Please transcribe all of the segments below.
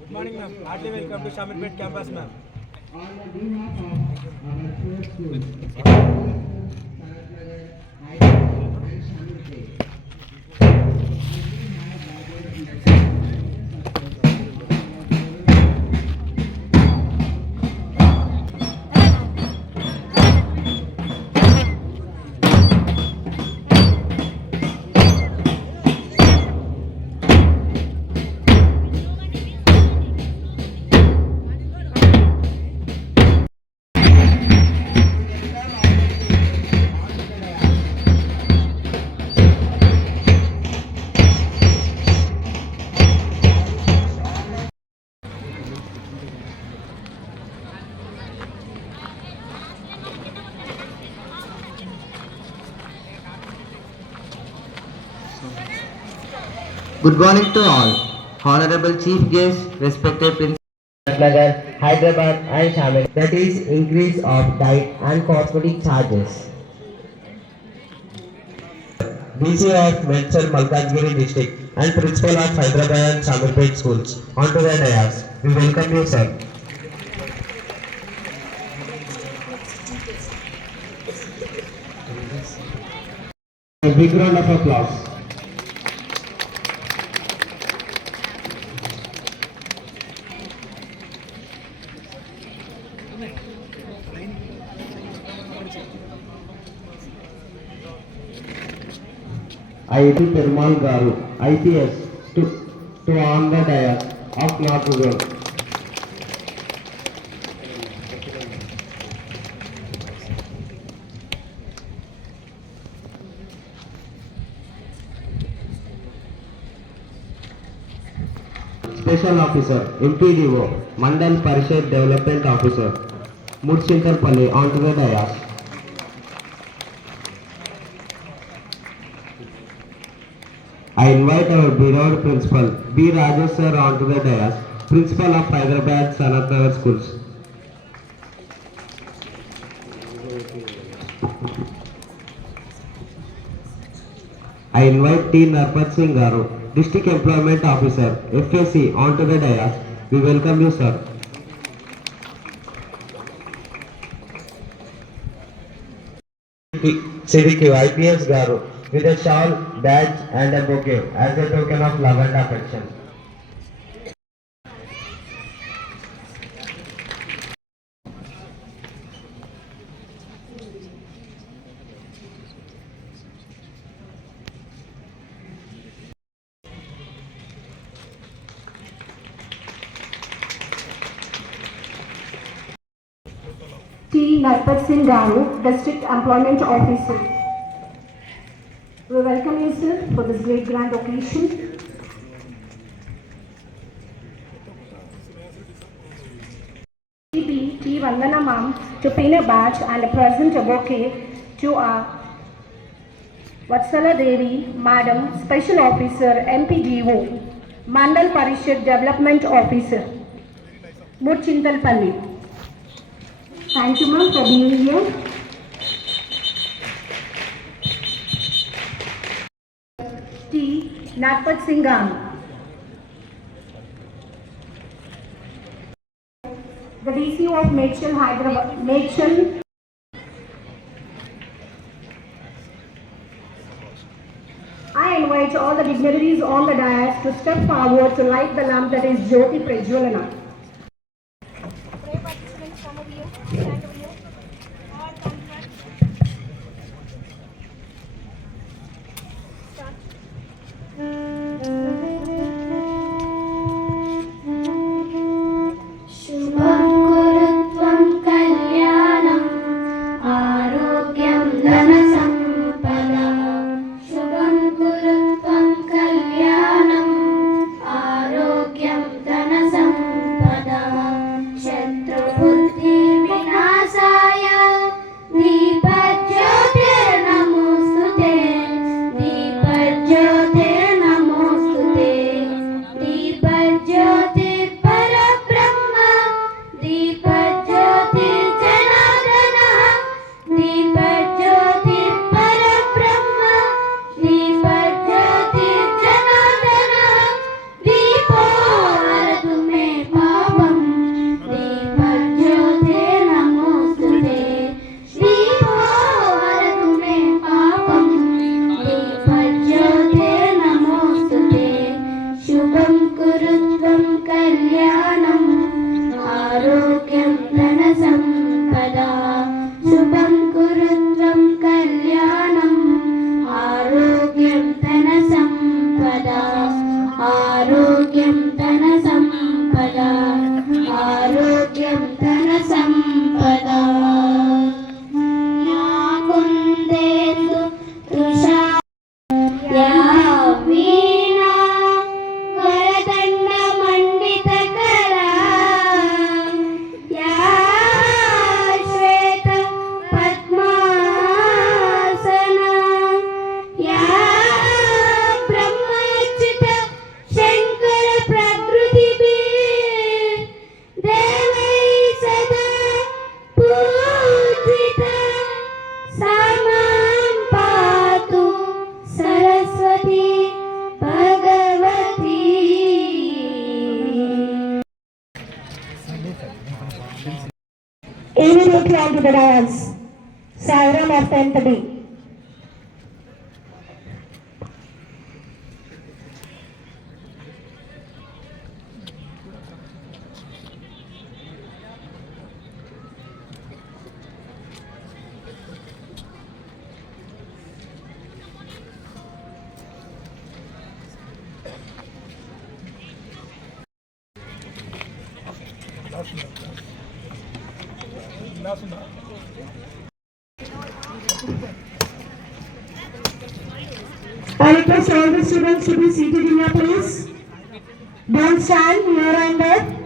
Good morning, ma'am. Heartily welcome to Shamirpet campus, ma'am. On behalf of our four schools, Good morning to all. Honorable Chief Guest, respected Principal Nagar, Hyderabad and Shamil. That is increase of diet and cosmetic charges. DC of Mensal Malkajgiri district and Principal of Hyderabad and Shamirpet schools. On to the dais. We welcome you, sir. A big round of applause. I.T. Perumal Garu, IPS, to on the dais of Nagugal. Special Officer, MPDO, Mandal Parishad Development Officer, Murchintalpalli, on to the dais. I invite our beloved Principal, B. Rajesh sir, onto the dais, Principal of Hyderabad Sanat Nagar Schools. I invite T. Narpat Singh Garu, District Employment Officer, FAC, onto the dais. We welcome you, sir. CDQ IPS Garu, with a shawl, badge and a bouquet as a token of love and affection. T. Narpat Singh Garu, District Employment Officer. We welcome you, sir, for this great grand occasion. T. Vandana Ma'am to pin a badge and a present a bouquet to our Vatsala Devi Madam, Special Officer, MPDO, Mandal Parishad Development Officer, Murchintalpalli. Thank you, ma'am, for being here. T. Narpat Singh Garu. The DC of Mechal, Hyderabad. Mechal. I invite all the dignitaries on the dais to step forward to light the lamp that is Jyoti Prajwalana. Arogyam Dhana Sampada Shubha శుభం కురుత్వం కళ్యాణం ఆరోగ్యం ధన సంపద ఆరోగ్యం ధన సంపద ఆరోగ్యం ధన సంపద కుందేందు తుషా యా వీణా వరదండ మండిత కరా యా శ్వేత పద్మాసన యా బ్రహ్మచ్యుత శంకర ప్రకృతి దేవై సదా పూజిత సమాం పాతు Saraswati Bhagavati. Immediately onto the dance. Sairam of 10th B. I request all the students to be seated in your place. Don't stand here and there.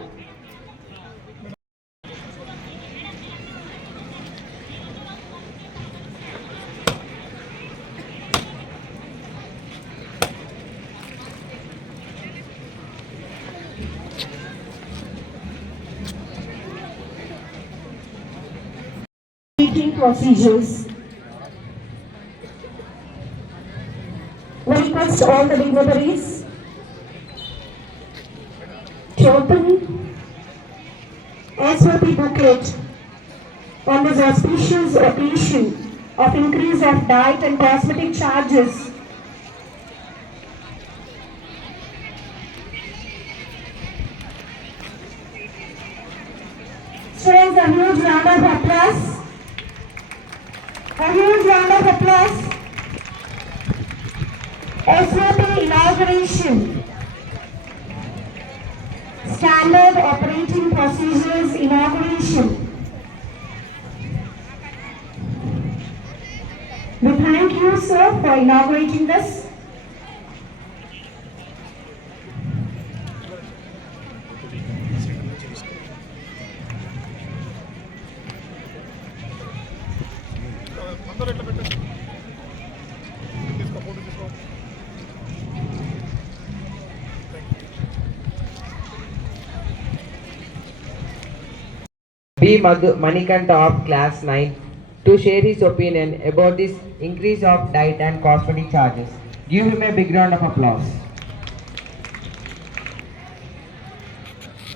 Meeting procedures. We request all the dignitaries to open SOP booklet on this auspicious occasion of increase of diet and cosmetic charges. Students, a huge round of applause. A huge round of applause. SOP inauguration. Standard operating procedures inauguration. We thank you, sir, for inaugurating this. B. Manikanta of class 9 to share his opinion about this increase of diet and cosmetic charges. Give him a big round of applause.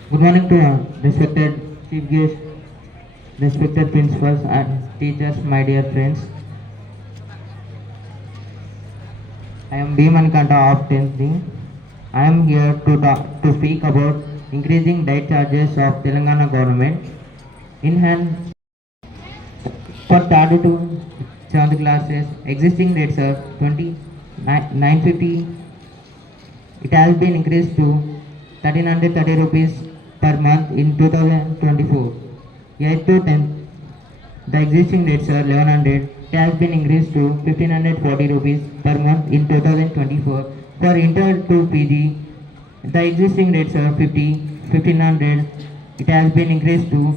Good morning to all, respected chief guests, respected principals and teachers, my dear friends. I am B. Manikanta of 10th D. I am here to speak about increasing diet charges of Telangana government. In hand, for 3rd to 7th classes, existing rates are 950. It has been increased to 1330 rupees per month in 2024. 8th to 10th, the existing rates are 1100. It has been increased to 1540 rupees per month in 2024. For inter to PG, the existing rates are 1500. It has been increased to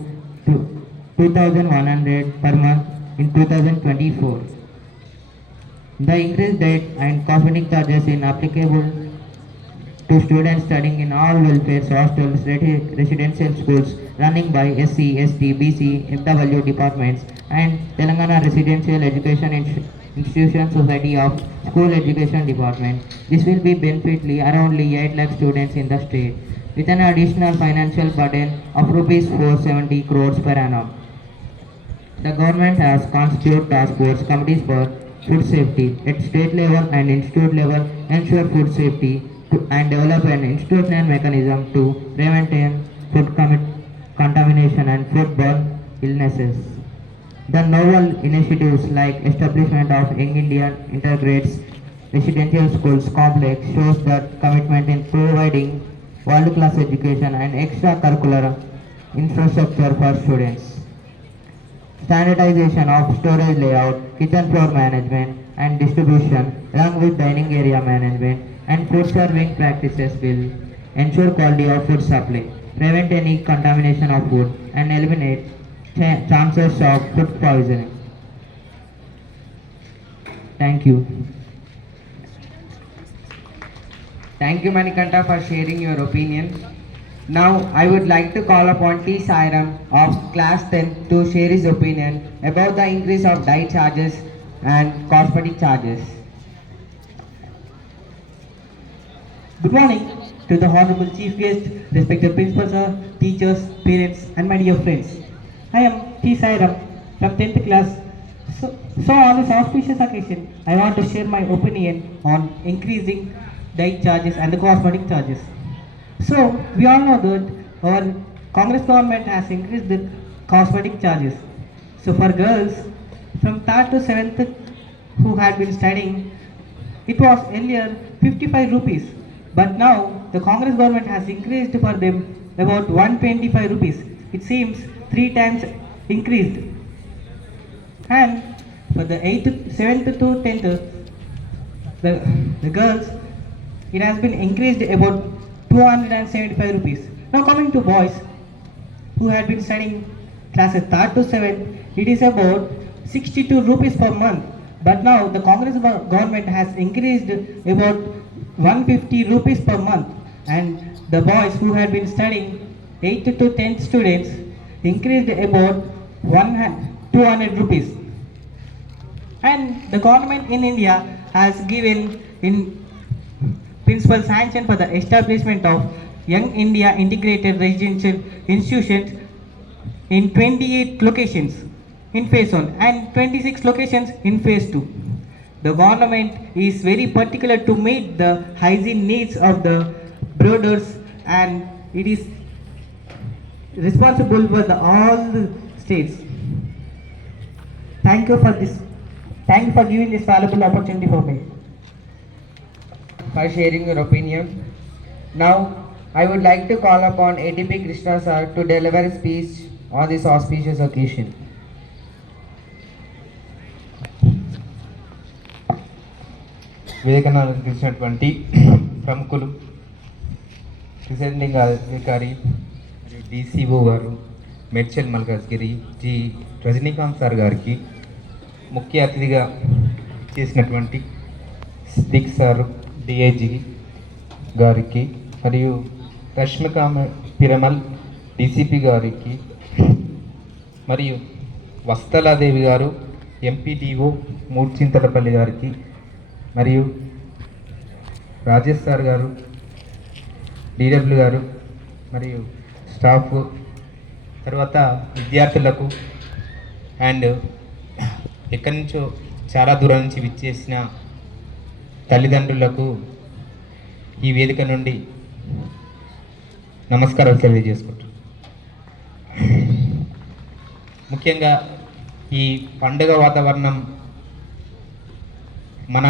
2100 per month in 2024. The increased diet and cosmetic charges is applicable to students studying in all welfare hostels, residential schools running by SC, ST, BC, FW departments and Telangana Residential Education Institution Society of School Education Department. This will be benefitly around 8 lakh students in the state with an additional financial burden of rupees 470 crores per annum. The government has constituted task force committees for food safety at state level and institute level, ensure food safety and develop an institutional mechanism to prevent food contamination and foodborne illnesses. The novel initiatives like establishment of Young Indian Integrates Residential Schools Complex shows that commitment in providing world-class education and extracurricular infrastructure for students. Standardization of storage layout, kitchen floor management and distribution along with dining area management and food serving practices will ensure quality of food supply, prevent any contamination of food and eliminate chances of food poisoning. Thank you. Thank you, Manikanta, for sharing your opinion. Now, I would like to call upon T. Sairam of Class 10 to share his opinion about the increase of diet charges and cosmetic charges. Good morning to the Honorable Chief Guest, respected principals, sir, teachers, parents, and my dear friends. I am T. Sairam from 10th class. So on this auspicious occasion, I want to share my opinion on increasing diet charges and the cosmetic charges. So we all know that our Congress government has increased the cosmetic charges. So for girls from 3rd to 7th who had been studying, it was earlier 55 rupees. But now the Congress government has increased for them about 125 rupees. It seems 3 times increased. And for the 8th, 7th to 10th, the girls, it has been increased about 275 rupees. Now coming to boys who had been studying classes 3rd to 7th, it is about 62 rupees per month. But now the Congress government has increased about 150 rupees per month, and the boys who had been studying 8th to 10th students increased about 200 rupees. And the government in India has given in principal sanction for the establishment of Young India Integrated Residential Institutions in 28 locations in phase 1 and 26 locations in phase 2. The government is very particular to meet the hygiene needs of the brothers, and it is responsible for all the states. Thank you for this. Thank you for giving this valuable opportunity for me. For sharing your opinion. Now, I would like to call upon ADP Krishna sir to deliver a speech on this auspicious occasion. వేదికను అలంకరించినటువంటి ప్రముఖులు, ప్రెసిడెంటింగ్ అధికారి మరియు DCO గారు Medchal Malkajgiri G Rajinikanth sir గారికి, ముఖ్య అతిథిగా చేసినటువంటి speak sir DIG గారికి మరియు రష్మిక పిరమల్ డిసిపి గారికి మరియు వస్తలాదేవి గారు ఎంపీడీఓ మూర్చింతలపల్లి గారికి మరియు రాజేష్ సార్ గారు డిడబ్ల్యూ గారు మరియు స్టాఫ్, తర్వాత విద్యార్థులకు అండ్ ఎక్కడి నుంచో చాలా దూరం నుంచి విచ్చేసిన తల్లిదండ్రులకు ఈ వేదిక నుండి నమస్కారాలు తెలియజేసుకుంటాం. ముఖ్యంగా ఈ పండుగ వాతావరణం మన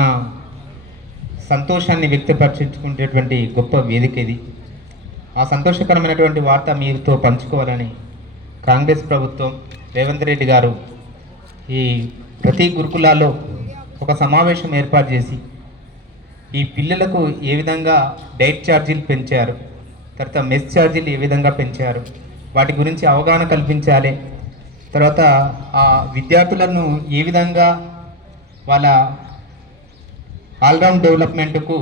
సంతోషాన్ని వ్యక్తపరచుకునేటువంటి గొప్ప వేదిక ఇది. ఆ సంతోషకరమైనటువంటి వార్త మీతో పంచుకోవాలని కాంగ్రెస్ ప్రభుత్వం రేవంత్ రెడ్డి గారు ఈ ప్రతి గురుకులాల్లో ఒక సమావేశం ఏర్పాటు చేసి ఈ పిల్లలకు ఏ విధంగా డైట్ ఛార్జీలు పెంచారు, తర్వాత మెస్ ఛార్జీలు ఏ విధంగా పెంచారు, వాటి గురించి అవగాహన కల్పించాలి. తర్వాత ఆ విద్యార్థులను ఏ విధంగా వాళ్ళ ఆల్రౌండ్ డెవలప్మెంట్కు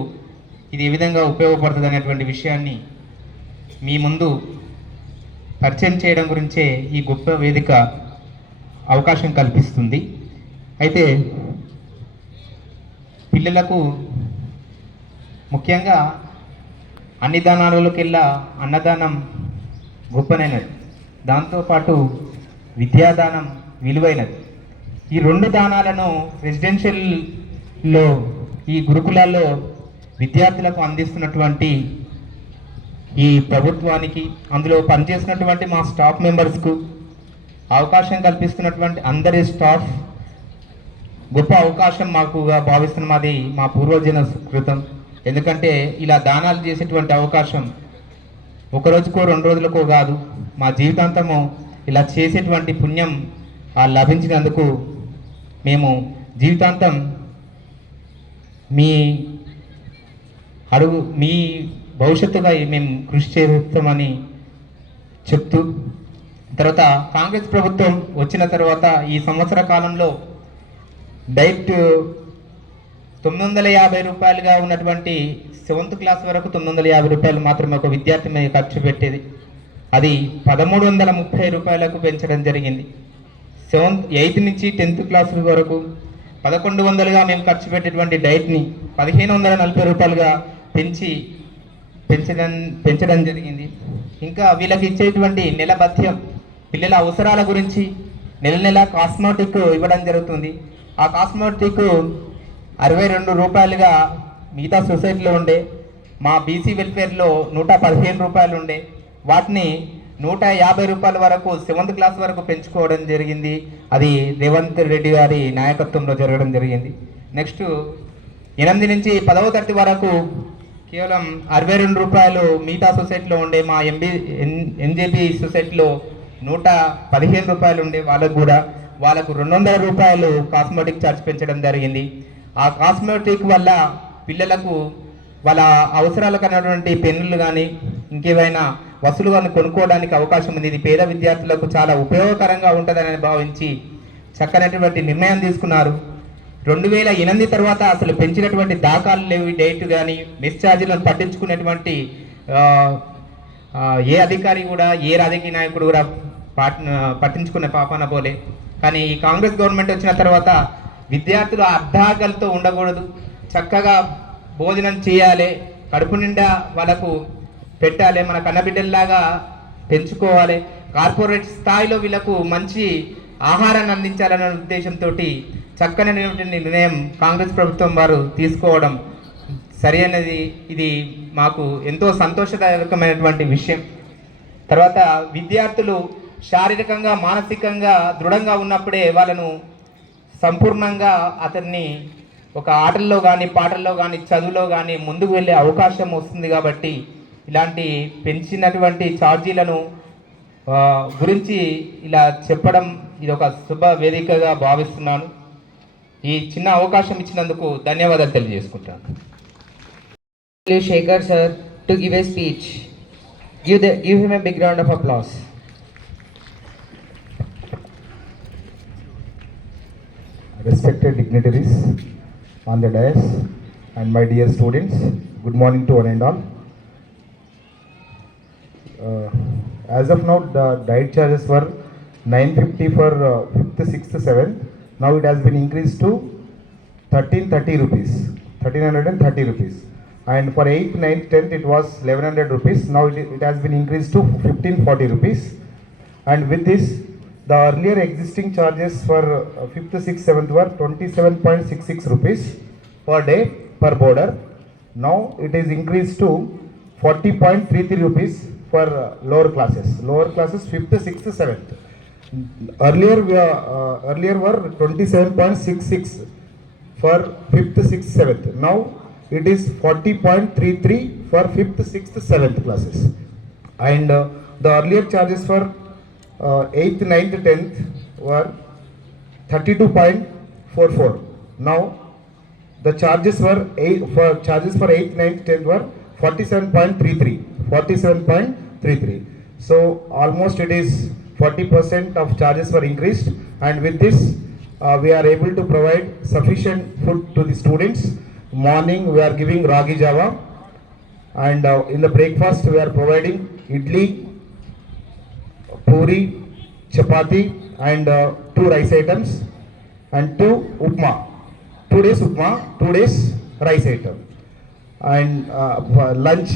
ఇది ఏ విధంగా ఉపయోగపడుతుంది అనేటువంటి విషయాన్ని మీ ముందు పరిచయం చేయడం గురించే ఈ గొప్ప వేదిక అవకాశం కల్పిస్తుంది. అయితే పిల్లలకు ముఖ్యంగా అన్ని దానాలలోకెల్లా అన్నదానం గొప్పనైనది, దాంతోపాటు విద్యాదానం విలువైనది. ఈ రెండు దానాలను రెసిడెన్షియల్లో ఈ గురుకులాల్లో విద్యార్థులకు అందిస్తున్నటువంటి ఈ ప్రభుత్వానికి, అందులో పనిచేసినటువంటి మా స్టాఫ్ మెంబర్స్కు అవకాశం కల్పిస్తున్నటువంటి అందరి స్టాఫ్ గొప్ప అవకాశం మాకుగా భావిస్తున్నాం. అది మా పూర్వజన సుకృతం. ఎందుకంటే ఇలా దానాలు చేసేటువంటి అవకాశం ఒకరోజుకో 2 రోజులకో కాదు, మా జీవితాంతము ఇలా చేసేటువంటి పుణ్యం లభించినందుకు మేము జీవితాంతం మీ భవిష్యత్తుగా మేము కృషి చేస్తామని చెప్తూ, తర్వాత కాంగ్రెస్ ప్రభుత్వం వచ్చిన తర్వాత ఈ సంవత్సర కాలంలో డైట్ 950 రూపాయలుగా ఉన్నటువంటి 7th క్లాస్ వరకు 950 రూపాయలు మాత్రమే ఒక విద్యార్థి మీద ఖర్చు పెట్టేది. అది 1330 రూపాయలకు పెంచడం జరిగింది. 8th నుంచి 10th క్లాస్ వరకు 1100గా మేము ఖర్చు పెట్టేటువంటి డైట్ని 1540 రూపాయలుగా పెంచడం జరిగింది. ఇంకా వీళ్ళకి ఇచ్చేటువంటి నెల భత్యం పిల్లల అవసరాల గురించి నెల కాస్మెటిక్ ఇవ్వడం జరుగుతుంది. ఆ కాస్మెటిక్ 62 రూపాయలుగా మిగతా సొసైటీలో ఉండే, మా బీసీ వెల్ఫేర్లో 115 రూపాయలు ఉండే, వాటిని 150 రూపాయల వరకు 7th క్లాస్ వరకు పెంచుకోవడం జరిగింది. అది రేవంత్ రెడ్డి గారి నాయకత్వంలో జరగడం జరిగింది. నెక్స్ట్ 8 నుంచి 10వ తరగతి వరకు కేవలం 62 రూపాయలు మిగతా సొసైటీలో ఉండే, మా ఎన్జేపీ సొసైటీలో 115 రూపాయలు ఉండే, వాళ్ళకు 200 రూపాయలు కాస్మెటిక్ ఛార్జ్ పెంచడం జరిగింది. ఆ కాస్మెటిక్ వల్ల పిల్లలకు వాళ్ళ అవసరాలకు అన్నటువంటి పెన్నులు కానీ ఇంకేమైనా వసూలు కానీ కొనుక్కోవడానికి అవకాశం ఉంది. ఇది పేద విద్యార్థులకు చాలా ఉపయోగకరంగా ఉంటుందని భావించి చక్కనటువంటి నిర్ణయం తీసుకున్నారు. 2008 తర్వాత అసలు పెంచినటువంటి దాఖలు లేవు. డేట్ కానీ మెస్ ఛార్జీలను పట్టించుకునేటువంటి ఏ అధికారి కూడా, ఏ రాజకీయ నాయకుడు కూడా పట్టించుకునే పాపాన పోలే. కానీ ఈ కాంగ్రెస్ గవర్నమెంట్ వచ్చిన తర్వాత విద్యార్థులు అర్ధాకలతో ఉండకూడదు, చక్కగా భోజనం చేయాలి, కడుపు నిండా వాళ్ళకు పెట్టాలి, మన కన్నబిడ్డల్లాగా పెంచుకోవాలి, కార్పొరేట్ స్థాయిలో వీళ్ళకు మంచి ఆహారాన్ని అందించాలనే ఉద్దేశంతో చక్కని నిర్ణయం కాంగ్రెస్ ప్రభుత్వం వారు తీసుకోవడం సరి అనేది. ఇది మాకు ఎంతో సంతోషదాయకమైనటువంటి విషయం. తర్వాత విద్యార్థులు శారీరకంగా మానసికంగా దృఢంగా ఉన్నప్పుడే వాళ్ళను సంపూర్ణంగా అతన్ని ఒక ఆటల్లో కానీ పాటల్లో కానీ చదువులో కానీ ముందుకు వెళ్ళే అవకాశం వస్తుంది. కాబట్టి ఇలాంటి పెంచినటువంటి ఛార్జీలను గురించి ఇలా చెప్పడం ఇది ఒక శుభ వేదికగా భావిస్తున్నాను. ఈ చిన్న అవకాశం ఇచ్చినందుకు ధన్యవాదాలు తెలియజేసుకుంటాను. Shekhar sir to give a speech. Give him a big round of applause. Respected dignitaries on the dais and my dear students, good morning to one and all. As of now, the diet charges were 950 for 5th, 6th, 7th. Now it has been increased to 1330 rupees, 1330 rupees. And for 8th, 9th, 10th it was 1100 rupees. Now it has been increased to 1540 rupees. And with this, the earlier existing charges for 5th, 6th, 7th were 27.66 rupees per day per boarder. Now it is increased to 40.33 rupees for lower classes. Lower classes 5th, 6th, 7th. Earlier were 27.66 for 5th, 6th, 7th. Now it is 40.33 for 5th, 6th, 7th classes. And the earlier charges for 8th, 9th, 10th were 32.44. Now the charges for 8th, 9th, 10th were 47.33. So almost it is 40% of charges were increased, and with this we are able to provide sufficient food to the students. Morning we are giving ragi java, and in the breakfast we are providing idli, puri, chapati and 2 rice items and 2 upma. 2 days upma, 2 days rice item. And for lunch,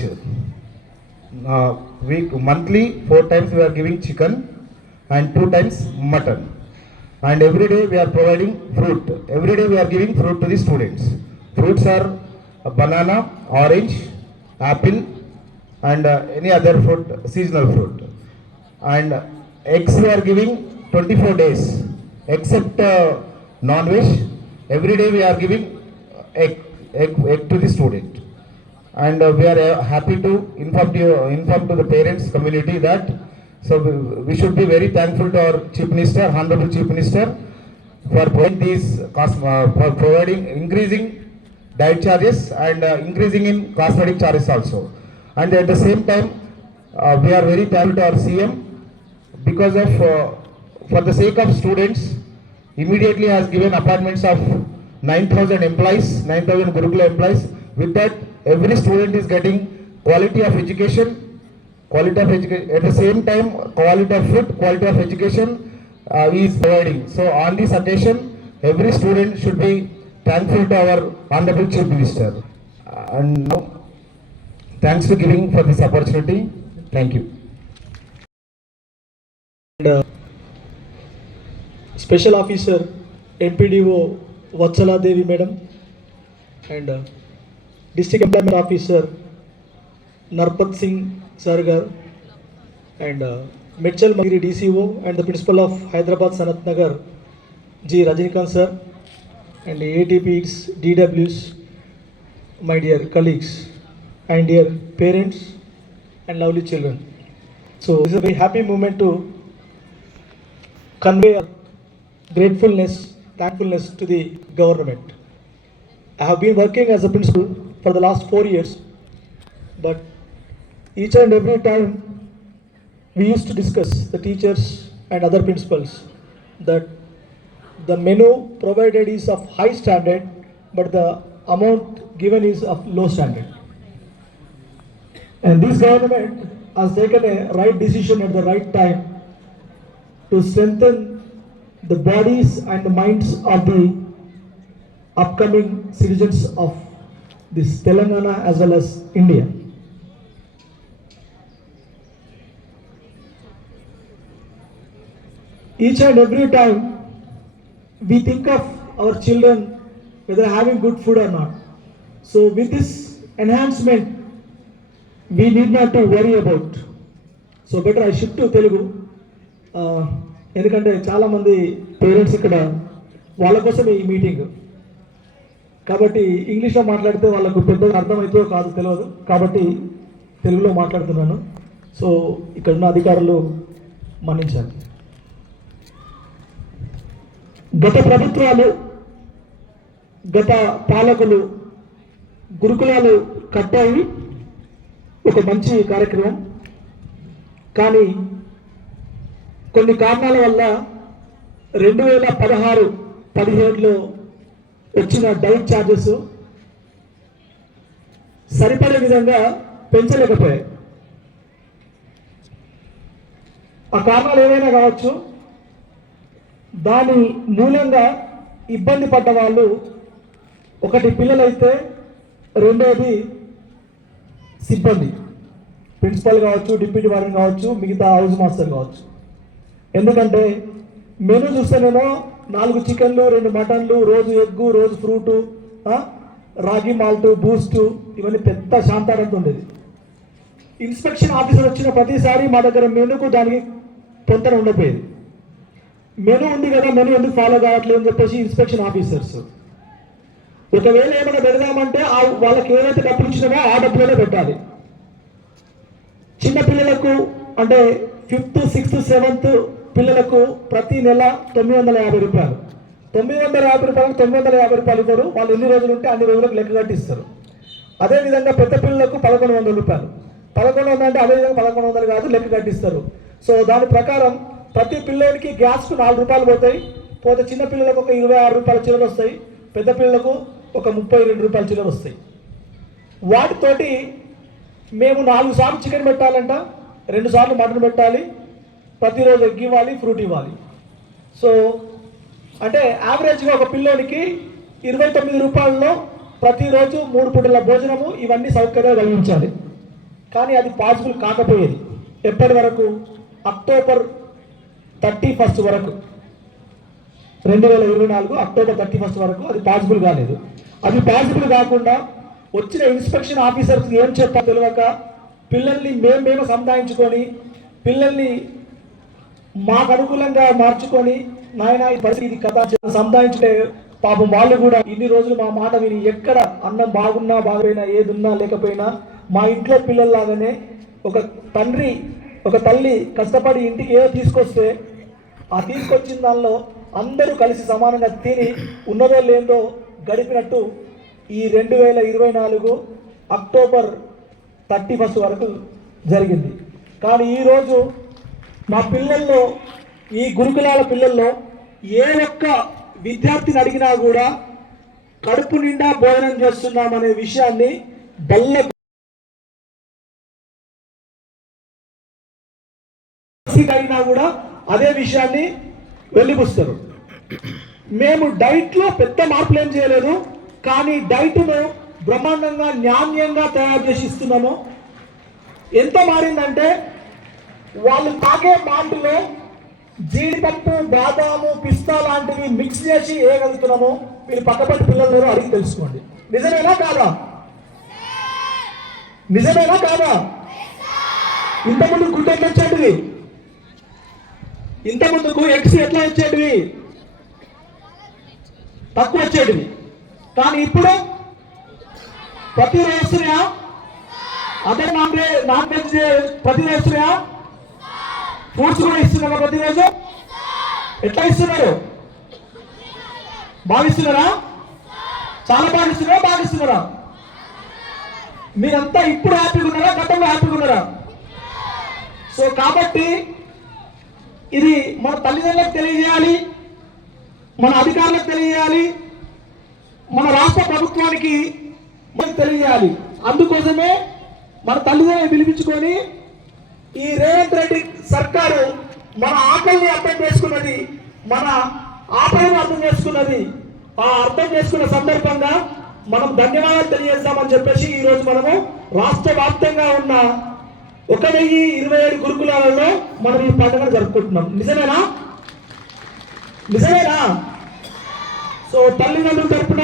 monthly 4 times we are giving chicken and 2 times mutton. And every day we are providing fruit. Every day we are giving fruit to the students. Fruits are banana, orange, apple and any other fruit, seasonal fruit. And eggs we are giving 24 days, except non-veg. Every day we are giving egg to the student. And we are happy to inform to the parents community that we should be very thankful to our Chief Minister, Honorable Chief Minister, for providing these for providing increasing diet charges and increasing in cosmetic charges also. And at the same time, we are very thankful to our CM because of for the sake of students, immediately has given appointments of 9,000 employees, 9,000 Gurukula employees. With that, every student is getting quality of education. At the same time, quality of food, quality of education is providing. So on this occasion, every student should be thankful to our Honorable Chief Minister. And now, thanks for giving for this opportunity. Thank you. And Special Officer MPDO Vatsala Devi Madam and District Employment Officer Narpat Singh Sargar and Mitchell Magiri DCO and the Principal of Hyderabad Sanat Nagar G. Rajinikanth Sir and the ATPs, DWs, my dear colleagues and dear parents and lovely children. So this is a very happy moment to convey gratefulness, thankfulness to the government. I have been working as a principal for the last 4 years, but each and every time we used to discuss, the teachers and other principals, that the menu provided is of high standard, but the amount given is of low standard. And this government has taken a right decision at the right time to strengthen the bodies and the minds of the upcoming citizens of this Telangana as well as India. Each and every time we think of our children whether having good food or not. So with this enhancement, we need not to worry about. So better I shift to Telugu. ఎందుకంటే చాలామంది parents ఇక్కడ వాళ్ళ కోసం ఈ meeting కాబట్టి ఇంగ్లీష్లో మాట్లాడితే వాళ్ళకు పెద్దగా అర్థమవుతుందో కాదు తెలియదు, కాబట్టి తెలుగులో మాట్లాడుతున్నాను. సో ఇక్కడున్న అధికారులు మన్నించాలి. గత ప్రభుత్వాలు, గత పాలకులు గురుకులాలు కట్టాయి, ఒక మంచి కార్యక్రమం. కానీ కొన్ని కారణాల వల్ల 2016-17లో వచ్చిన డైట్ ఛార్జెస్ సరిపడే విధంగా పెంచలేకపోయాయి. ఆ కారణాలు ఏవైనా కావచ్చు. దాని మూలంగా ఇబ్బంది పడ్డ వాళ్ళు ఒకటి పిల్లలైతే, రెండోది సిబ్బంది, ప్రిన్సిపల్ కావచ్చు, డిప్యూటీ వార్డెన్ కావచ్చు, మిగతా హౌస్ మాస్టర్ కావచ్చు. ఎందుకంటే మెనూ చూస్తేనేమో 4 చికెన్లు, 2 మటన్లు, రోజు ఎగ్గు, రోజు ఫ్రూటు, రాగి మాల్టు, బూస్టు, ఇవన్నీ పెద్ద శాంతారంతో ఉండేది. ఇన్స్పెక్షన్ ఆఫీసర్ వచ్చిన ప్రతిసారి మా దగ్గర మెనూకు దానికి పొంతన ఉండకపోయేది. మెనూ ఉంది కదా, మెనూ ఎందుకు ఫాలో కావట్లేదు అని చెప్పేసి ఇన్స్పెక్షన్ ఆఫీసర్స్ ఒకవేళ ఏమైనా పెడదామంటే వాళ్ళకి ఏదైతే డబ్బులు ఇచ్చినామో ఆ డబ్బులోనే పెట్టాలి. చిన్న పిల్లలకు అంటే 5th, 6th, 7th పిల్లలకు ప్రతి నెల 950 రూపాయలు. 950 రూపాయలకు 950 రూపాయలు ఇవ్వరు. వాళ్ళు ఎన్ని రోజులు ఉంటే అన్ని రోజులకు లెక్క కట్టిస్తారు. అదేవిధంగా పెద్ద పిల్లలకు 1100 రూపాయలు. 1100 అంటే అదేవిధంగా 1100 కాదు, లెక్క కట్టిస్తారు. సో దాని ప్రకారం ప్రతి పిల్లోడికి గ్యాస్కు 4 రూపాయలు పోతాయి. పోతే చిన్న పిల్లలకు ఒక 26 రూపాయల చిల్లర వస్తాయి, పెద్ద పిల్లలకు ఒక 32 రూపాయల చిల్లర వస్తాయి. వాటితోటి మేము 4 సార్లు చికెన్ పెట్టాలంట, 2 సార్లు మటన్ పెట్టాలి, ప్రతిరోజు ఎగ్ ఇవ్వాలి, ఫ్రూట్ ఇవ్వాలి. సో అంటే యావరేజ్గా ఒక పిల్లోడికి 29 రూపాయల్లో ప్రతిరోజు 3 పూటల భోజనము, ఇవన్నీ సౌకర్యాలు కలిగించాలి. కానీ అది పాసిబుల్ కాకపోయేది. ఎప్పటి వరకు? అక్టోబర్ 31 వరకు, 2024 అక్టోబర్ 31 వరకు అది పాసిబుల్ కాలేదు. అది పాసిబుల్ కాకుండా వచ్చిన ఇన్స్పెక్షన్ ఆఫీసర్స్ ఏం చెప్పాలో తెలియక పిల్లల్ని మేము సముదాయించుకొని పిల్లల్ని మాకు అనుకూలంగా మార్చుకొని నాయన ఈ పరిస్థితి కథ సంపాదించుంటే పాపం వాళ్ళు కూడా ఇన్ని రోజులు మా మాట విని ఎక్కడ అన్నం బాగున్నా బాగపోయినా ఏదున్నా లేకపోయినా మా ఇంట్లో పిల్లల్లాగానే ఒక తండ్రి ఒక తల్లి కష్టపడి ఇంటికి ఏదో తీసుకొస్తే ఆ తీసుకొచ్చిన దానిలో అందరూ కలిసి సమానంగా తిని ఉన్నదో లేదో గడిపినట్టు ఈ 2024 అక్టోబర్ 31 వరకు జరిగింది. కానీ ఈరోజు మా పిల్లల్లో ఈ గురుకులాల పిల్లల్లో ఏ ఒక్క విద్యార్థిని అడిగినా కూడా కడుపు నిండా భోజనం చేస్తున్నామనే విషయాన్ని బల్ల అడిగినా కూడా అదే విషయాన్ని వెళ్ళిపుస్తారు. మేము డైట్లో పెద్ద మార్పులు ఏం చేయలేదు, కానీ డైట్ను బ్రహ్మాండంగా నాణ్యంగా తయారు చేసి ఇస్తున్నాము. ఎంత మారిందంటే వాళ్ళు తాగే మాటలో జీడిపప్పు బాదాము పిస్తా లాంటివి మిక్స్ చేసి వేయగలుగుతున్నాము. మీరు పక్కపట్టి పిల్లలు అడిగి తెలుసుకోండి. నిజమేనా కాదా? నిజమేనా కాదా? ఇంతకుముందు గుడ్డ ఎట్లా వచ్చేటివి? ఇంతకుముందుకు ఎగ్స్ ఎట్లా వచ్చేటివి? తక్కువ వచ్చేటివి. కానీ ఇప్పుడు ప్రతిరోజు వస్తున్నాయా? అదే నాన్ వెజ్ ప్రతిరోజు వస్తున్నాయా? ఫ్రూట్స్ కూడా ఇస్తున్నారా ప్రతిరోజు? ఎట్లా ఇస్తున్నారు? బాగా ఇస్తున్నారా? చాలా బాగా ఇస్తున్నారా? బాగా ఇస్తున్నారా? మీరంతా ఇప్పుడు హ్యాపీగా ఉన్నారా? గతంలో హ్యాపీగా ఉన్నారా? సో కాబట్టి ఇది మన తల్లిదండ్రులకు తెలియజేయాలి, మన అధికారులకు తెలియజేయాలి, మన రాష్ట్ర ప్రభుత్వానికి మనకు తెలియజేయాలి. అందుకోసమే మన తల్లిదండ్రులు పిలిపించుకొని ఈ రేవంత్ రెడ్డి సర్కారు మన ఆకలిని అర్థం చేసుకున్నది, మన ఆపదను అర్థం చేసుకున్నది. ఆ అర్థం చేసుకున్న సందర్భంగా మనం ధన్యవాదాలు తెలియజేస్తామని చెప్పేసి ఈరోజు మనము రాష్ట్ర వ్యాప్తంగా ఉన్న 1027 గురుకులాలలో మనం ఈ పండుగను జరుపుకుంటున్నాం. నిజమేనా? నిజమేనా? సో తల్లిదండ్రుల తరపున,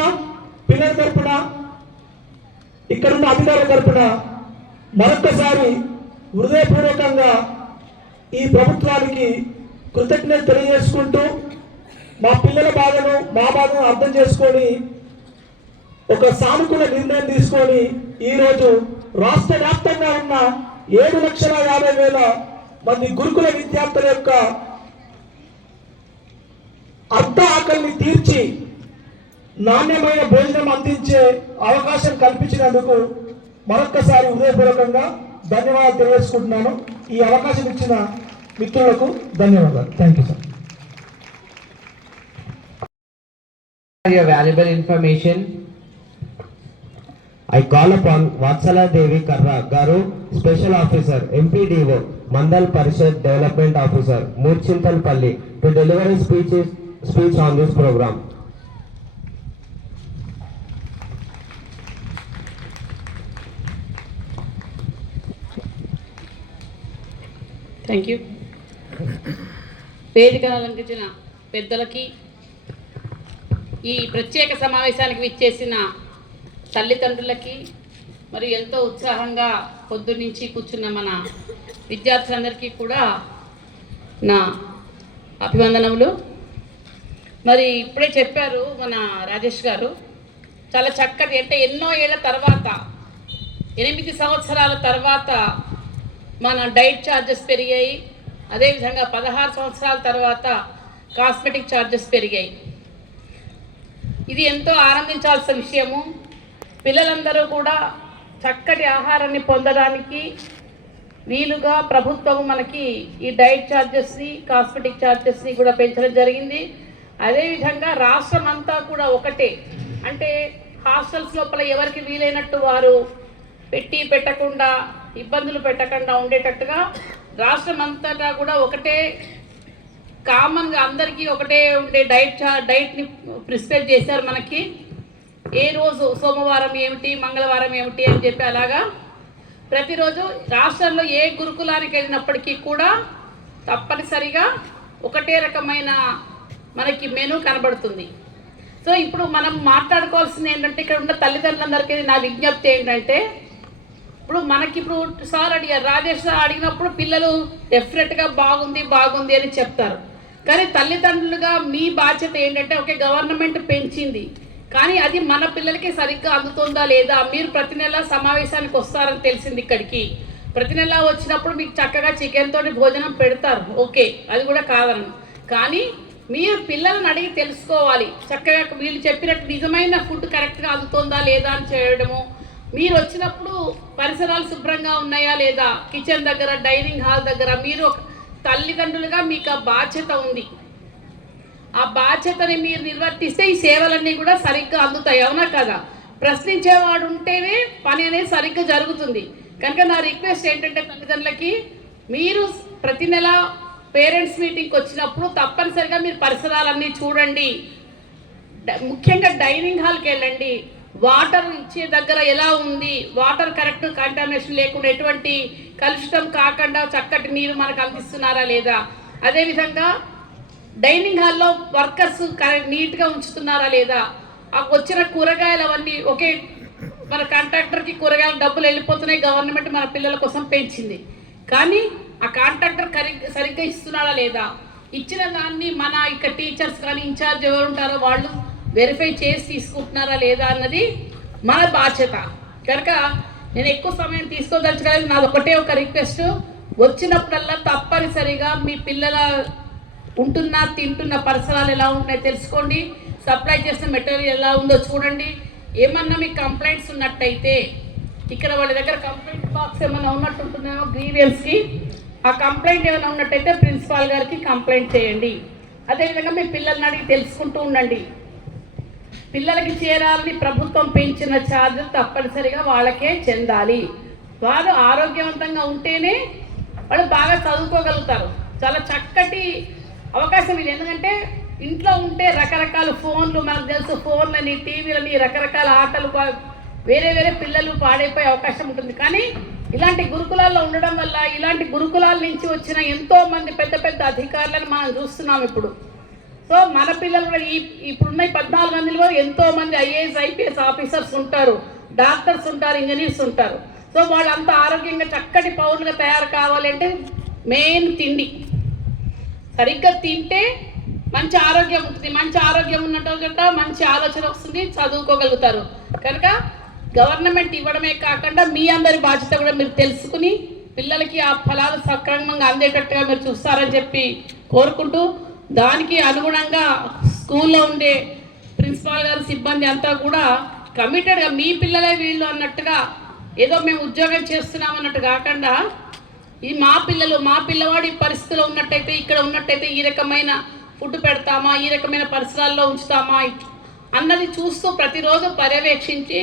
పిల్లల తరపున, ఇక్కడున్న అధికారుల తరపున మరొక్కసారి హృదయపూర్వకంగా ఈ ప్రభుత్వానికి కృతజ్ఞత తెలియజేసుకుంటూ మా పిల్లల బాధను మా బాధను అర్థం చేసుకొని ఒక సానుకూల నిర్ణయం తీసుకొని ఈరోజు రాష్ట్ర వ్యాప్తంగా ఉన్న 7,50,000 మంది గురుకుల విద్యార్థుల యొక్క అర్ధ ఆకలిని తీర్చి నాణ్యమైన భోజనం అందించే అవకాశం కల్పించినందుకు మరొక్కసారి హృదయపూర్వకంగా ధన్యవాదాలు తెలియజేసుకుంటున్నాను. ఈ అవకాశం ఇచ్చిన మిత్రులకు ధన్యవాదాలు. Thank you sir. Your valuable information. I call upon Vatsala Devi Karra Garu, Special Officer, MPDO, Mandal Parishad Development Officer, Murchintalpalli, to deliver a speech on this program. Thank you. వేదికను అలంకరించిన పెద్దలకి, ఈ ప్రత్యేక సమావేశానికి విచ్చేసిన తల్లిదండ్రులకి, మరి ఎంతో ఉత్సాహంగా పొద్దున్నుంచి కూర్చున్న మన విద్యార్థులందరికీ కూడా నా అభివందనములు. మరి ఇప్పుడే చెప్పారు మన రాజేష్ గారు, చాలా చక్కటి, అంటే ఎన్నో ఏళ్ల తర్వాత 8 సంవత్సరాల తర్వాత మన డైట్ ఛార్జెస్ పెరిగాయి. అదేవిధంగా 16 సంవత్సరాల తర్వాత కాస్మెటిక్ ఛార్జెస్ పెరిగాయి. ఇది ఎంతో ఆనందించాల్సిన విషయము. పిల్లలందరూ కూడా చక్కటి ఆహారాన్ని పొందడానికి వీలుగా ప్రభుత్వం మనకి ఈ డైట్ ఛార్జెస్ని, కాస్మెటిక్ ఛార్జెస్ని కూడా పెంచడం జరిగింది. అదేవిధంగా రాష్ట్రం అంతా కూడా ఒకటే, అంటే హాస్టల్స్ లోపల ఎవరికి వీలైనట్టు వారు పెట్టకుండా ఇబ్బందులు పెట్టకుండా ఉండేటట్టుగా రాష్ట్రం అంతటా కూడా ఒకటే కామన్గా అందరికీ ఒకటే ఉండే డైట్ని ప్రిస్క్రైబ్ చేశారు మనకి. ఏ రోజు సోమవారం ఏమిటి, మంగళవారం ఏమిటి అని చెప్పి అలాగా ప్రతిరోజు రాష్ట్రంలో ఏ గురుకులానికి వెళ్ళినప్పటికీ కూడా తప్పనిసరిగా ఒకటే రకమైన మనకి మెనూ కనబడుతుంది. సో ఇప్పుడు మనం మాట్లాడుకోవాల్సింది ఏంటంటే, ఇక్కడ ఉన్న తల్లిదండ్రులందరికీ నా విజ్ఞప్తి ఏంటంటే, ఇప్పుడు మనకి ఇప్పుడు సార్ అడిగారు, రాజేష్ సార్ అడిగినప్పుడు పిల్లలు డెఫినెట్గా బాగుంది అని చెప్తారు. కానీ తల్లిదండ్రులుగా మీ బాధ్యత ఏంటంటే ఓకే గవర్నమెంట్ పెంచింది, కానీ అది మన పిల్లలకి సరిగ్గా అందుతుందా లేదా. మీరు ప్రతి నెల సమావేశానికి వస్తారని తెలిసింది ఇక్కడికి. ప్రతి నెల వచ్చినప్పుడు మీకు చక్కగా చికెన్ తోటి భోజనం పెడతారు, ఓకే, అది కూడా కాదను. కానీ మీరు పిల్లలను అడిగి తెలుసుకోవాలి, చక్కగా వీళ్ళు చెప్పినట్టు నిజమైన ఫుడ్ కరెక్ట్గా అందుతుందా లేదా అని చేయడము. మీరు వచ్చినప్పుడు పరిసరాలు శుభ్రంగా ఉన్నాయా లేదా, కిచెన్ దగ్గర, డైనింగ్ హాల్ దగ్గర, మీరు ఒక తల్లిదండ్రులుగా మీకు ఆ బాధ్యత ఉంది. ఆ బాధ్యతని మీరు నిర్వర్తిస్తే ఈ సేవలన్నీ కూడా సరిగ్గా అందుతాయి, అవునా కదా. ప్రశ్నించేవాడు ఉంటేనే పని అనేది సరిగ్గా జరుగుతుంది. కనుక నా రిక్వెస్ట్ ఏంటంటే తల్లిదండ్రులకి, మీరు ప్రతి నెల పేరెంట్స్ మీటింగ్కి వచ్చినప్పుడు తప్పనిసరిగా మీరు పరిసరాలన్నీ చూడండి. ముఖ్యంగా డైనింగ్ హాల్కి వెళ్ళండి, వాటర్ ఇచ్చే దగ్గర ఎలా ఉంది, వాటర్ కరెక్ట్ కంటామినేషన్ లేకుండా ఎటువంటి కలుషితం కాకుండా చక్కటి నీరు మనకు అందిస్తున్నారా లేదా. అదేవిధంగా డైనింగ్ హాల్లో వర్కర్స్ నీట్గా ఉంచుతున్నారా లేదా. ఆ వచ్చిన కూరగాయలు అవన్నీ ఒకే మన కాంట్రాక్టర్కి కూరగాయల డబ్బులు వెళ్ళిపోతున్నాయి, గవర్నమెంట్ మన పిల్లల కోసం పెంచింది, కానీ ఆ కాంట్రాక్టర్ సరిగ్గా ఇస్తున్నాడా లేదా. ఇచ్చిన దాన్ని మన ఇక్కడ టీచర్స్ కానీ ఇన్ఛార్జ్ ఎవరు ఉంటారో వాళ్ళు వెరిఫై చేసి తీసుకుంటున్నారా లేదా అన్నది మన బాధ్యత. కనుక నేను ఎక్కువ సమయం తీసుకోదలుచుకోలేదు. నాది ఒకటే ఒక రిక్వెస్ట్, వచ్చినప్పుడల్లా తప్పనిసరిగా మీ పిల్లల తింటున్న పరిసరాలు ఎలా ఉంటున్నాయో తెలుసుకోండి, సప్లై చేసిన మెటీరియల్ ఎలా ఉందో చూడండి. ఏమన్నా మీకు కంప్లైంట్స్ ఉన్నట్టయితే ఇక్కడ వాళ్ళ దగ్గర కంప్లైంట్ బాక్స్ ఏమైనా ఉన్నట్టు ఉంటుందేమో గ్రీవియన్స్కి, ఆ కంప్లైంట్ ఏమైనా ఉన్నట్టయితే ప్రిన్సిపాల్ గారికి కంప్లైంట్ చేయండి. అదేవిధంగా మీ పిల్లల్ని అడిగి తెలుసుకుంటూ ఉండండి. పిల్లలకి చేరాలని ప్రభుత్వం పెంచిన ఛార్జ్ తప్పనిసరిగా వాళ్ళకే చెందాలి. వాళ్ళు ఆరోగ్యవంతంగా ఉంటేనే వాళ్ళు బాగా చదువుకోగలుగుతారు. చాలా చక్కటి అవకాశం ఇది. ఎందుకంటే ఇంట్లో ఉంటే రకరకాల ఫోన్లు, మనకు తెలుసు ఫోన్లని, టీవీలని, రకరకాల ఆటలు, వేరే పిల్లలు పాడైపోయే అవకాశం ఉంటుంది. కానీ ఇలాంటి గురుకులాల్లో ఉండడం వల్ల ఇలాంటి గురుకులాల నుంచి వచ్చిన ఎంతోమంది పెద్ద అధికారులను మనం చూస్తున్నాం ఇప్పుడు. సో మన పిల్లలు కూడా ఇప్పుడున్న 14 మందిలో ఎంతోమంది ఐఏఎస్, ఐపీఎస్ ఆఫీసర్స్ ఉంటారు, డాక్టర్స్ ఉంటారు, ఇంజనీర్స్ ఉంటారు. సో వాళ్ళంతా ఆరోగ్యంగా చక్కటి పౌరులుగా తయారు కావాలంటే మెయిన్ తిండి సరిగ్గా తింటే మంచి ఆరోగ్యం ఉంటుంది. మంచి ఆరోగ్యం ఉన్నట్టు మంచి ఆలోచన వస్తుంది, చదువుకోగలుగుతారు. కనుక గవర్నమెంట్ ఇవ్వడమే కాకుండా మీ అందరి బాధ్యత కూడా మీరు తెలుసుకుని పిల్లలకి ఆ ఫలాలు సక్రమంగా అందేటట్టుగా మీరు చూస్తారని చెప్పి కోరుకుంటూ, దానికి అనుగుణంగా స్కూల్లో ఉండే ప్రిన్సిపాల్ గారు, సిబ్బంది అంతా కూడా కమిటెడ్గా మీ పిల్లలే వీళ్ళు అన్నట్టుగా, ఏదో మేము ఉద్యోగం చేస్తున్నాం అన్నట్టు కాకుండా, ఈ మా పిల్లవాడు ఈ పరిస్థితిలో ఉన్నట్టయితే, ఇక్కడ ఉన్నట్టయితే ఈ రకమైన ఫుడ్ పెడతామా, ఈ రకమైన పరిసరాల్లో ఉంచుతామా అన్నది చూస్తూ ప్రతిరోజు పర్యవేక్షించి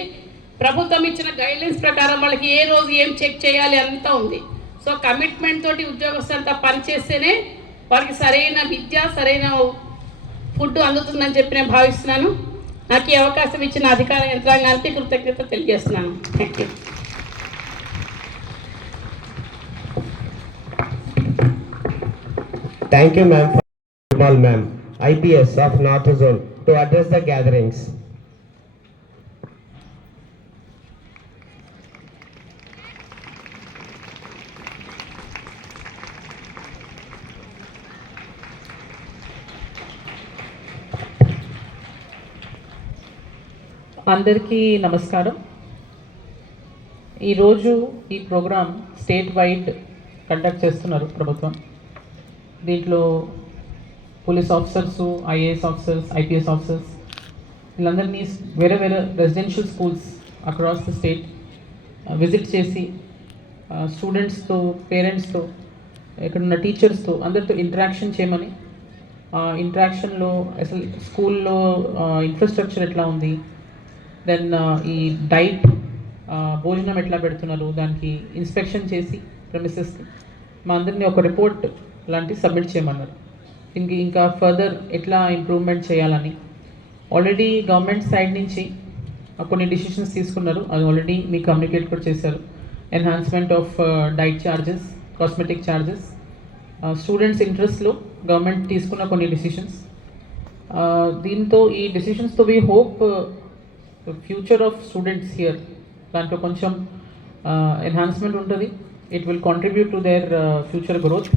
ప్రభుత్వం ఇచ్చిన గైడ్లైన్స్ ప్రకారం వాళ్ళకి ఏ రోజు ఏం చెక్ చేయాలి అంతా ఉంది. సో కమిట్మెంట్ తోటి ఉద్యోగస్తులంతా పనిచేస్తేనే వారికి సరైన విద్య, సరైన ఫుడ్ అందుతుందని చెప్పి నేను భావిస్తున్నాను. నాకు ఈ అవకాశం ఇచ్చిన అధికార యంత్రాంగానికి కృతజ్ఞత తెలియజేస్తున్నాను. Thank you. Thank you, ma'am, for Football ma'am, IPS of North Zone, to address the gatherings. అందరికీ నమస్కారం. ఈరోజు ఈ ప్రోగ్రామ్ స్టేట్ వైడ్ కండక్ట్ చేస్తున్నారు ప్రభుత్వం. దీంట్లో police officers, IAS officers, IPS officers వీళ్ళందరినీ వేరే residential schools across the state visit చేసి స్టూడెంట్స్తో, పేరెంట్స్తో, ఇక్కడ ఉన్న టీచర్స్తో అందరితో ఇంటరాక్షన్ చేయమని, ఇంటరాక్షన్లో అసలు స్కూల్లో ఇన్ఫ్రాస్ట్రక్చర్ ఎట్లా ఉంది, దెన్ ఈ డైట్ భోజనం ఎట్లా పెడుతున్నారు దానికి ఇన్స్పెక్షన్ చేసి ప్రెమిసెస్కి మా అందరినీ ఒక రిపోర్ట్ లాంటి సబ్మిట్ చేయమన్నారు. ఇంకా ఫర్దర్ ఎట్లా ఇంప్రూవ్మెంట్ చేయాలని ఆల్రెడీ గవర్నమెంట్ సైడ్ నుంచి కొన్ని డిసిషన్స్ తీసుకున్నారు. అది ఆల్రెడీ మీకు కమ్యూనికేట్ కూడా చేశారు. Enhancement of diet charges, cosmetic charges, students ఇంట్రెస్ట్లో గవర్నమెంట్ తీసుకున్న కొన్ని డిసిషన్స్. దీంతో ఈ డిసిషన్స్తో we hope future of students here దాంట్లో కొంచెం ఎన్హాన్స్మెంట్ ఉంటుంది. It will contribute to their future growth.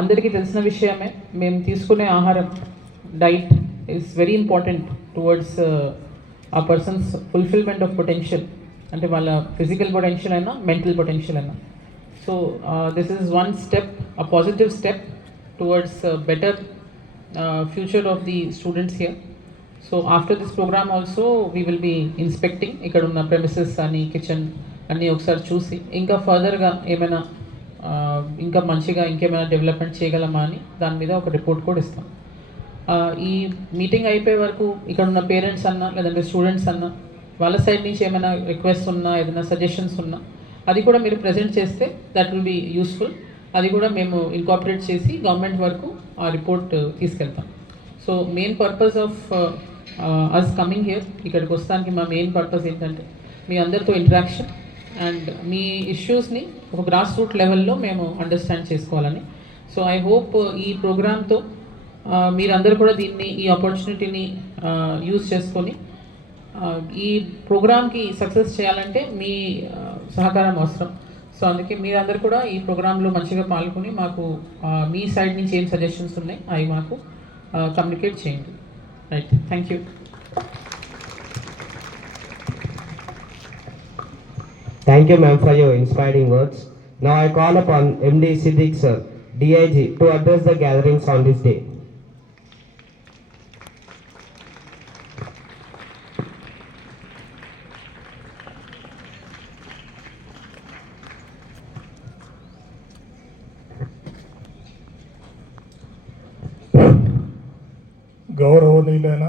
అందరికీ తెలిసిన విషయమే, మేము తీసుకునే ఆహారం diet is very important towards a person's fulfilment of potential, అంటే వాళ్ళ ఫిజికల్ పొటెన్షియల్ అయినా మెంటల్ పొటెన్షియల్ అయినా. So this is one step, a positive step towards better future of the students here. So after this program also we will be inspecting ikkada unna premises ani kitchen anni okkar chusi inka further ga emaina inka manchiga inkemaina development cheyagalama ani dani meeda oka report code istam. Ee meeting అయిపోయే వరకు ఇక్కడ ఉన్న parents అన్నా లేదంటే students అన్నా వాళ్ళ side నుంచి ఏమైనా రిక్వెస్ట్ ఉన్నా ఏదైనా సజెషన్స్ ఉన్నా అది కూడా మీరు ప్రజెంట్ చేస్తే దట్ విల్ బీ యూస్ఫుల్. అది కూడా మేము ఇన్కార్పొరేట్ చేసి గవర్నమెంట్ వరకు ఆ రిపోర్ట్ తీసుకెళ్తాం. So main purpose of us coming here, ఇక్కడికి వస్తానికి మా మెయిన్ పర్పస్ ఏంటంటే మీ అందరితో ఇంటరాక్షన్ అండ్ మీ ఇష్యూస్ని ఒక గ్రాస్ రూట్ లెవెల్లో మేము అండర్స్టాండ్ చేసుకోవాలని. సో ఐ హోప్ ఈ ప్రోగ్రామ్తో మీరందరూ కూడా ఈ ఆపర్చునిటీని యూజ్ చేసుకొని ఈ ప్రోగ్రామ్కి సక్సెస్ చేయాలంటే మీ సహకారం అవసరం. సో అందుకే మీరందరూ కూడా ఈ ప్రోగ్రాంలో మంచిగా పాల్గొని మాకు మీ సైడ్ నుంచి ఏం సజెషన్స్ ఉన్నాయి అవి మాకు కమ్యూనికేట్ చేయండి. Right, thank you. Thank you, ma'am, for your inspiring words. Now I call upon MD Siddiq sir, DIG, to address the gatherings on this day. గౌరవనీయులైన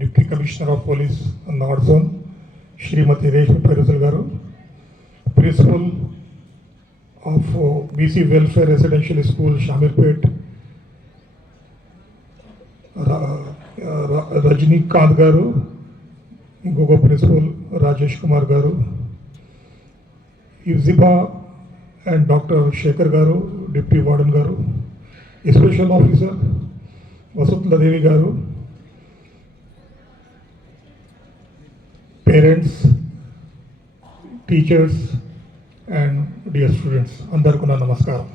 deputy commissioner of police north zone Shrimati Reshmi Perujal గారు, principal of BC welfare residential school Shamirpet Rajinikanth గారు, ఇంకొక principal Rajesh Kumar గారు, యుజిబా and doctor Shekhar గారు, deputy warden గారు, special officer Vasundhara Devi గారు, parents, teachers and dear students అందరికీ నా నమస్కారం.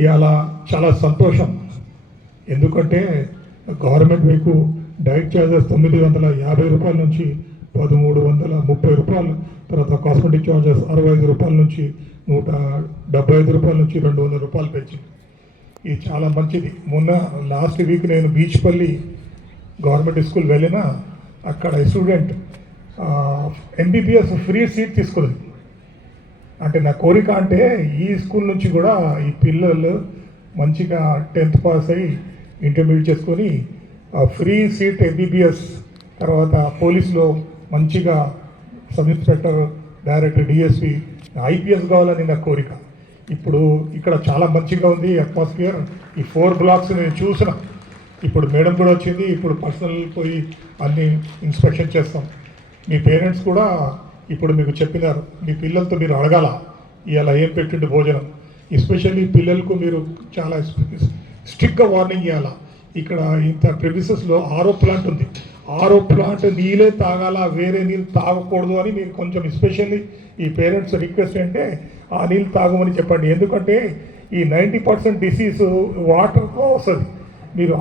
ఇవాళ చాలా సంతోషం, ఎందుకంటే గవర్నమెంట్ మీకు డైట్ ఛార్జెస్ 950 రూపాయల నుంచి 1330 రూపాయలు, తర్వాత కాస్మెటిక్ ఛార్జెస్ 65 రూపాయల నుంచి 175 రూపాయల నుంచి 200 రూపాయలు పెంచింది. ఇది చాలా మంచిది. మొన్న లాస్ట్ వీక్ నేను బీచ్పల్లి గవర్నమెంట్ స్కూల్ వెళ్ళినా, అక్కడ స్టూడెంట్ MBBS ఫ్రీ సీట్ తీసుకుంది. అంటే నా కోరిక అంటే ఈ స్కూల్ నుంచి కూడా ఈ పిల్లలు మంచిగా 10th పాస్ అయ్యి ఇంటర్మీడియట్ చేసుకొని ఫ్రీ సీట్ MBBS, తర్వాత పోలీసులో మంచిగా sub inspector, director, DSP, IPS కావాలని నా కోరిక. ఇప్పుడు ఇక్కడ చాలా మంచిగా ఉంది అట్మాస్ఫియర్. ఈ 4 బ్లాక్స్ నేను చూసిన, ఇప్పుడు మేడం కూడా వచ్చింది, ఇప్పుడు పర్సనల్ పోయి అన్ని ఇన్స్పెక్షన్ చేస్తాం. మీ పేరెంట్స్ కూడా ఇప్పుడు మీకు చెప్పినారు, మీ పిల్లలతో మీరు అడగాల ఇలా ఏం పెట్టిండు భోజనం. ఎస్పెషల్లీ పిల్లలకు మీరు చాలా స్ట్రిక్ట్గా వార్నింగ్ ఇవ్వాలా. ఇక్కడ ఇంత ప్రెమిసెస్లో RO ప్లాంట్ ఉంది, RO ప్లాంట్ నీళ్ళే తాగాల, వేరే నీళ్ళు తాగకూడదు అని మీరు కొంచెం ఎస్పెషల్లీ ఈ పేరెంట్స్ రిక్వెస్ట్ అంటే ఆ నీళ్ళు తాగమని చెప్పండి. ఎందుకంటే ఈ 90% డిసీజ్ వాటర్తో వస్తుంది. మీరు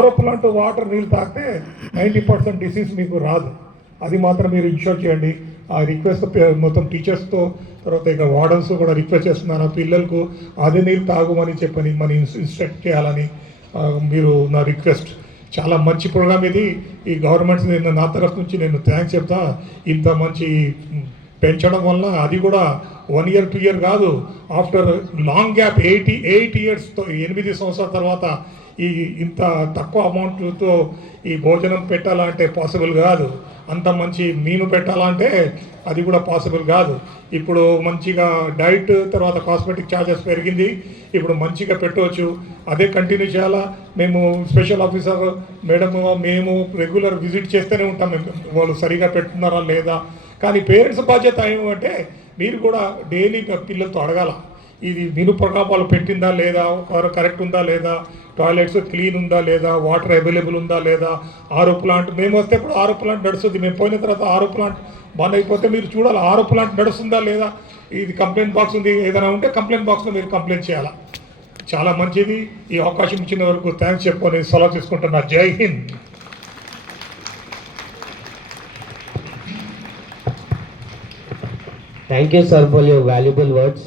RO ప్లాంట్ వాటర్ నీళ్ళు తాగితే 90% డిసీజ్ మీకు రాదు. అది మాత్రం మీరు ఇన్షూర్ చేయండి. ఆ రిక్వెస్ట్ మొత్తం టీచర్స్తో, తర్వాత ఇక వార్డన్స్ కూడా రిక్వెస్ట్ చేస్తున్నాను, పిల్లలకు అదే నీళ్ళు తాగమని చెప్పని మనం ఇన్స్ట్రక్ట్ చేయాలని మీరు నా రిక్వెస్ట్. చాలా మంచి ప్రోగ్రామ్ ఇది. ఈ గవర్నమెంట్ నేను నా తరఫు నుంచి నేను థ్యాంక్స్ చెప్తా. ఇంత మంచి పెంచడం వల్ల, అది కూడా 1 year 2 year కాదు, ఆఫ్టర్ లాంగ్ గ్యాప్ 8 yearsతో 8 సంవత్సరాల తర్వాత ఈ ఇంత తక్కువ అమౌంట్తో ఈ భోజనం పెట్టాలంటే పాసిబుల్ కాదు. అంత మంచి మీను పెట్టాలంటే అది కూడా పాసిబుల్ కాదు. ఇప్పుడు మంచిగా డైట్, తర్వాత కాస్మెటిక్ ఛార్జెస్ పెరిగింది, ఇప్పుడు మంచిగా పెట్టవచ్చు. అదే కంటిన్యూ చేయాలా. మేము స్పెషల్ ఆఫీసర్ మేడం మేము రెగ్యులర్ విజిట్ చేస్తూనే ఉంటాం, వాళ్ళు సరిగా పెట్టున్నారా లేదా. కానీ పేరెంట్స్ బాధ్యత ఏమంటే మీరు కూడా డైలీ పిల్లలతో అడగాల. ఇది విను ప్రకాపాలు పెట్టిందా లేదా, కరెక్ట్ ఉందా లేదా, టాయిలెట్స్ క్లీన్ ఉందా లేదా, వాటర్ అవైలబుల్ ఉందా లేదా, ఆరో ప్లాంట్ మేము వస్తే ఇప్పుడు ఆరో ప్లాంట్ నడుస్తుంది, మేము పోయిన తర్వాత ఆరో ప్లాంట్ బంద్ అయిపోతే మీరు చూడాలి ఆరో ప్లాంట్ నడుస్తుందా లేదా. ఇది కంప్లైంట్ బాక్స్ ఉంది, ఏదైనా ఉంటే కంప్లైంట్ బాక్స్లో మీరు కంప్లైంట్ చేయాలా. చాలా మంచిది. ఈ అవకాశం ఇచ్చిన వరకు థ్యాంక్స్ చెప్పుకొని సలహా తీసుకుంటున్నా. జై Hind. Thank you, sir, for your valuable words.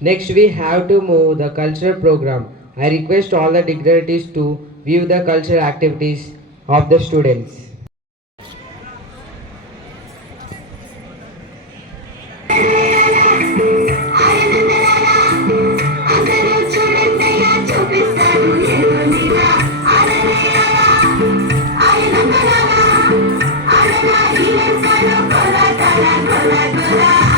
Next, we have to move the cultural program. I request all the dignitaries to view the cultural activities of the students. Kola, kola, kola, kola.